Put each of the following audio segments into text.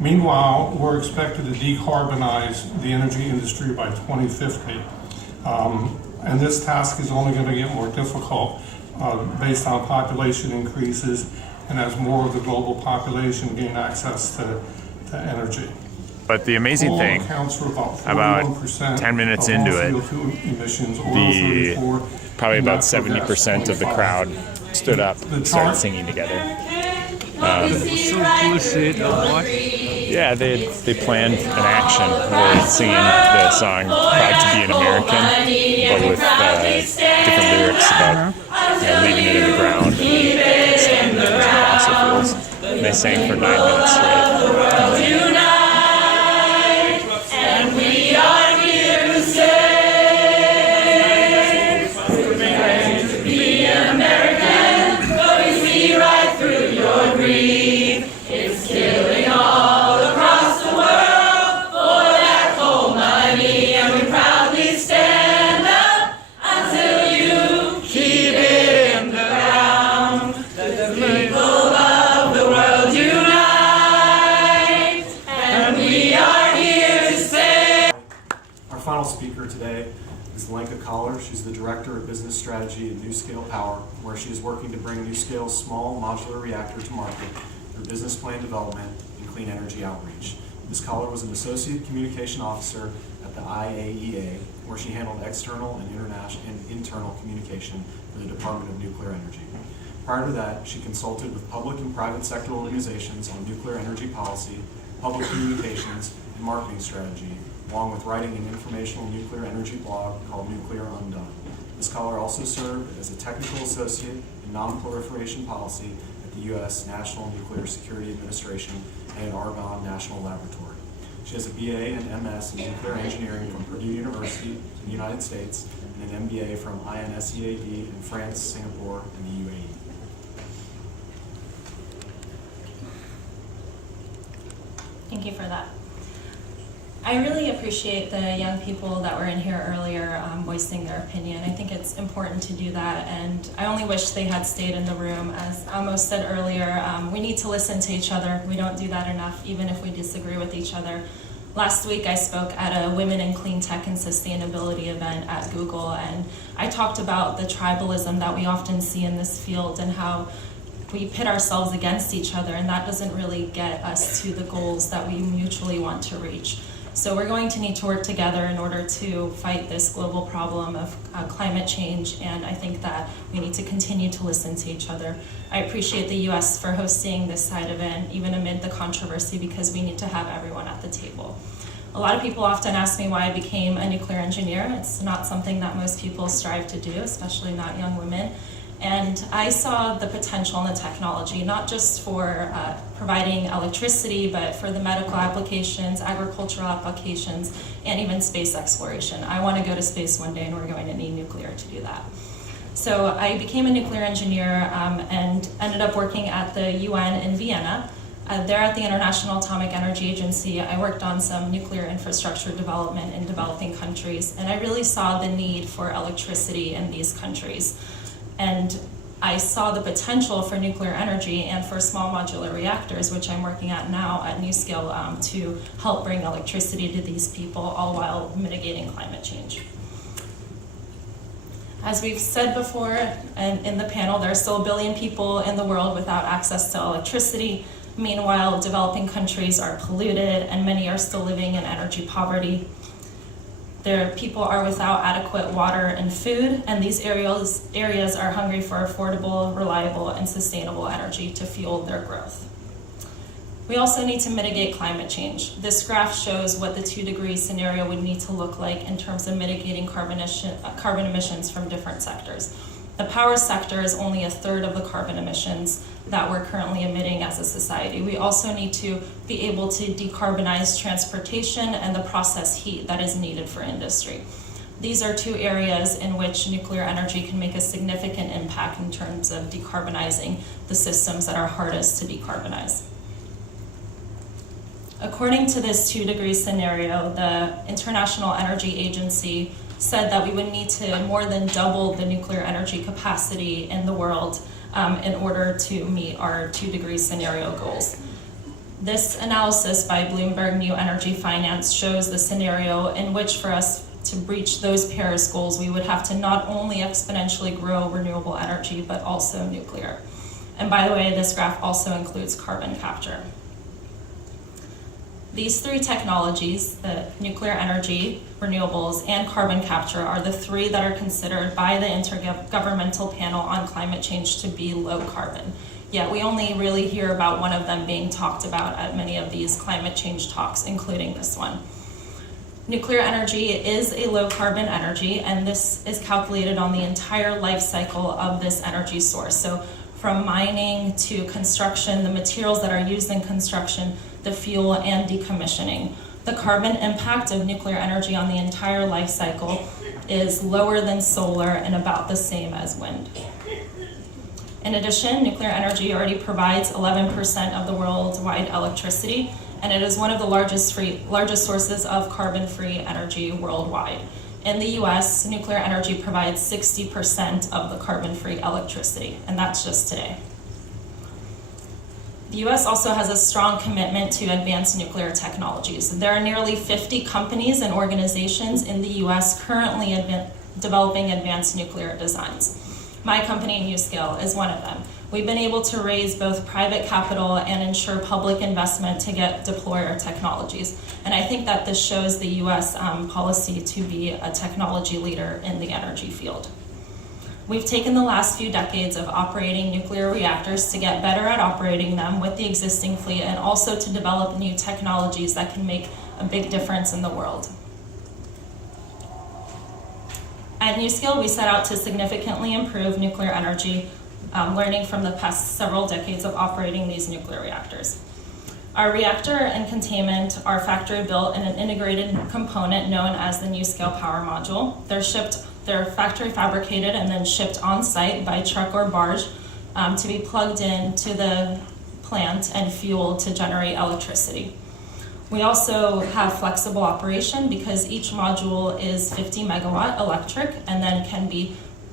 Meanwhile, we're expected to decarbonize the energy industry by 2050. And this task is only going to get more difficult based on population increases and as more of the global population gain access to energy. But the amazing thing, about 10 minutes into it, probably about 70% of the crowd stood up and started singing together. Yeah, they planned an action with singing the song "Proud to Be an American," but with different lyrics about leaving it in the ground and fossil fuels. And they sang for 9 minutes straight. Our final speaker today is Lenka Kollar. She's the Director of Business Strategy at NuScale Power, where she is working to bring NuScale's small modular reactor to market through business plan development and clean energy outreach. Ms. Kollar was an Associate Communication Officer at the IAEA, where she handled external and internal communication for the Department of Nuclear Energy. Prior to that, she consulted with public and private sector organizations on nuclear energy policy, public communications, and marketing strategy, along with writing an informational nuclear energy blog called Nuclear Undone. Ms. Kollar also served as a technical associate in non-proliferation policy at the U.S. National Nuclear Security Administration and at Argonne National Laboratory. She has a BA and MS in nuclear engineering from Purdue University in the United States and an MBA from INSEAD in France, Singapore, and the UAE. Thank you for that. I really appreciate the young people that were in here earlier voicing their opinion. I think it's important to do that, and I only wish they had stayed in the room. As Amos said earlier, we need to listen to each other. We don't do that enough, even if we disagree with each other. Last week I spoke at a Women in Clean Tech and Sustainability event at Google, and I talked about the tribalism that we often see in this field and how we pit ourselves against each other, and that doesn't really get us to the goals that we mutually want to reach. So we're going to need to work together in order to fight this global problem of climate change, and I think that we need to continue to listen to each other. I appreciate the US for hosting this side event, even amid the controversy, because we need to have everyone at the table. A lot of people often ask me why I became a nuclear engineer. It's not something that most people strive to do, especially not young women. And I saw the potential in the technology, not just for providing electricity, but for the medical applications, agricultural applications, and even space exploration. I want to go to space one day, and we're going to need nuclear to do that. So I became a nuclear engineer and ended up working at the UN in Vienna. There at the International Atomic Energy Agency, I worked on some nuclear infrastructure development in developing countries, and I really saw the need for electricity in these countries. And I saw the potential for nuclear energy and for small modular reactors, which I'm working at now at NuScale, to help bring electricity to these people, all while mitigating climate change. As we've said before and in the panel, there are still 1 billion people in the world without access to electricity. Meanwhile, developing countries are polluted and many are still living in energy poverty. People are without adequate water and food, and these areas are hungry for affordable, reliable, and sustainable energy to fuel their growth. We also need to mitigate climate change. This graph shows what the 2-degree scenario would need to look like in terms of mitigating carbon emissions from different sectors. The power sector is only 1/3 of the carbon emissions that we're currently emitting as a society. We also need to be able to decarbonize transportation and the process heat that is needed for industry. These are 2 areas in which nuclear energy can make a significant impact in terms of decarbonizing the systems that are hardest to decarbonize. According to this 2-degree scenario, the International Energy Agency said that we would need to more than double the nuclear energy capacity in the world in order to meet our 2-degree scenario goals. This analysis by Bloomberg New Energy Finance shows the scenario in which for us to reach those Paris goals, we would have to not only exponentially grow renewable energy, but also nuclear. And by the way, this graph also includes carbon capture. These three technologies, the nuclear energy, renewables, and carbon capture, are the three that are considered by the Intergovernmental Panel on Climate Change to be low carbon. Yet we only really hear about one of them being talked about at many of these climate change talks, including this one. Nuclear energy is a low carbon energy, and this is calculated on the entire life cycle of this energy source. So from mining to construction, the materials that are used in construction, the fuel, and decommissioning. The carbon impact of nuclear energy on the entire life cycle is lower than solar and about the same as wind. In addition, nuclear energy already provides 11% of the worldwide electricity, and it is one of the largest sources of carbon-free energy worldwide. In the US, nuclear energy provides 60% of the carbon-free electricity, and that's just today. The US also has a strong commitment to advanced nuclear technologies. There are nearly 50 companies and organizations in the US currently developing advanced nuclear designs. My company, NuScale, is one of them. We've been able to raise both private capital and ensure public investment to deploy our technologies. And I think that this shows the US policy to be a technology leader in the energy field. We've taken the last few decades of operating nuclear reactors to get better at operating them with the existing fleet, and also to develop new technologies that can make a big difference in the world. At NuScale, we set out to significantly improve nuclear energy, learning from the past several decades of operating these nuclear reactors. Our reactor and containment are factory built in an integrated component known as the NuScale Power Module. They're factory fabricated and then shipped on site by truck or barge to be plugged in to the plant and fueled to generate electricity. We also have flexible operation because each module is 50 megawatt electric, and then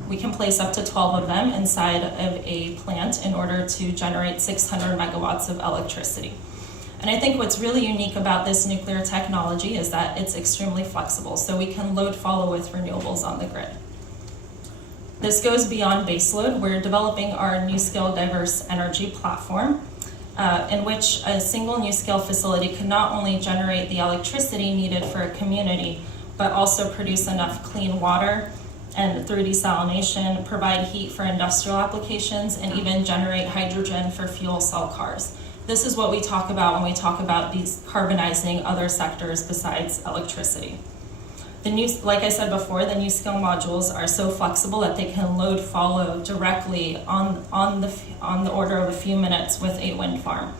we can place up to 12 of them inside of a plant in order to generate 600 megawatts of electricity. And I think what's really unique about this nuclear technology is that it's extremely flexible, so we can load follow with renewables on the grid. This goes beyond baseload. We're developing our NuScale Diverse Energy Platform, in which a single NuScale facility can not only generate the electricity needed for a community, but also produce enough clean water, and through desalination, provide heat for industrial applications, and even generate hydrogen for fuel cell cars. This is what we talk about when we talk about decarbonizing other sectors besides electricity. Like I said before, the NuScale modules are so flexible that they can load follow directly on the order of a few minutes with a wind farm.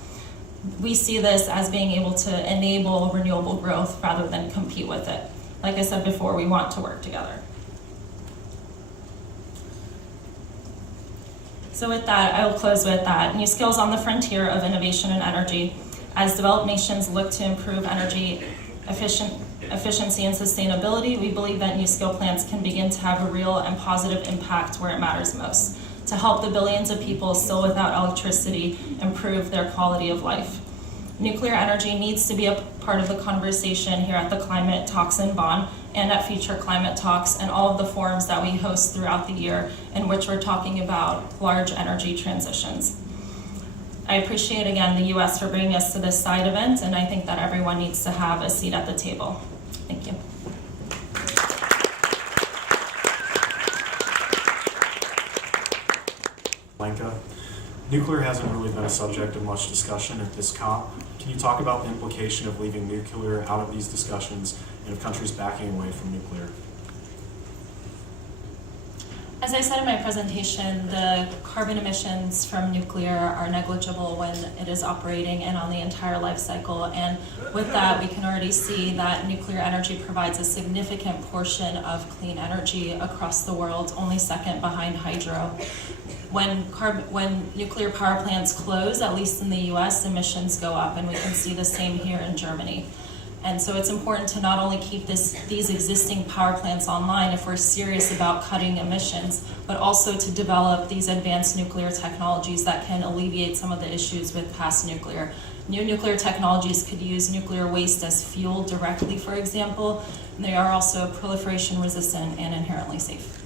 We see this as being able to enable renewable growth rather than compete with it. Like I said before, we want to work together. So with that, I will close with that. NuScale is on the frontier of innovation and energy. As developed nations look to improve energy efficiency and sustainability, we believe that NuScale plants can begin to have a real and positive impact where it matters most, to help the billions of people still without electricity improve their quality of life. Nuclear energy needs to be a part of the conversation here at the climate talks in Bonn and at future climate talks and all of the forums that we host throughout the year in which we're talking about large energy transitions. I appreciate again the US for bringing us to this side event, and I think that everyone needs to have a seat at the table. Thank you. Lenka, nuclear hasn't really been a subject of much discussion at this COP. Can you talk about the implication of leaving nuclear out of these discussions and of countries backing away from nuclear? As I said in my presentation, the carbon emissions from nuclear are negligible when it is operating and on the entire life cycle. And with that, we can already see that nuclear energy provides a significant portion of clean energy across the world, only second behind hydro. When nuclear power plants close, at least in the US, emissions go up, and we can see the same here in Germany. And so it's important to not only keep these existing power plants online if we're serious about cutting emissions, but also to develop these advanced nuclear technologies that can alleviate some of the issues with past nuclear. New nuclear technologies could use nuclear waste as fuel directly, for example, and they are also proliferation resistant and inherently safe.